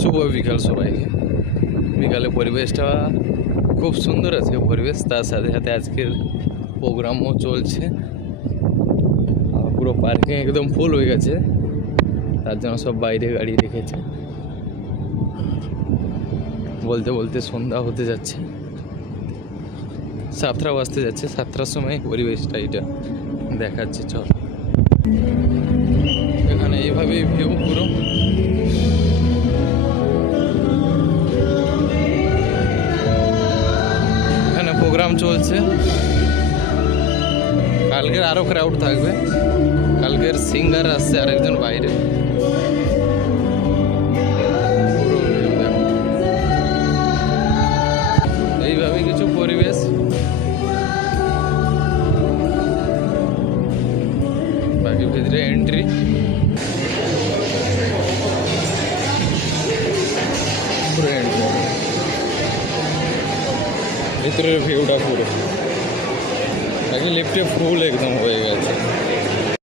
শুভ বিকাল সবাইকে। বিকালে পরিবেশটা খুব সুন্দর আছে, পরিবেশ তার সাথে সাথে আজকের প্রোগ্রামও চলছে। পুরো পার্কিং একদম ফুল হয়ে গেছে, তার জন্য সব বাইরে গাড়ি রেখেছে। বলতে বলতে সন্ধ্যা হতে যাচ্ছে, 7টা বাজতে যাচ্ছে। 7টার সময় পরিবেশটা এটা দেখাচ্ছে। চল, এখানে এইভাবেই ভিউ পুরো। এখানে প্রোগ্রাম চলছে, কালকের আরও ক্রাউড থাকবে। কালকের সিঙ্গার আসছে আরেকজন বাইরে। এইভাবে কিছু পরিবেশ। বাকি ভিতরে এন্ট্রি। পুরো এন্ট্রি, ভিতরের ভিউটা পুরো। বাকি লিফটে ফুল একদম হয়ে গেছে।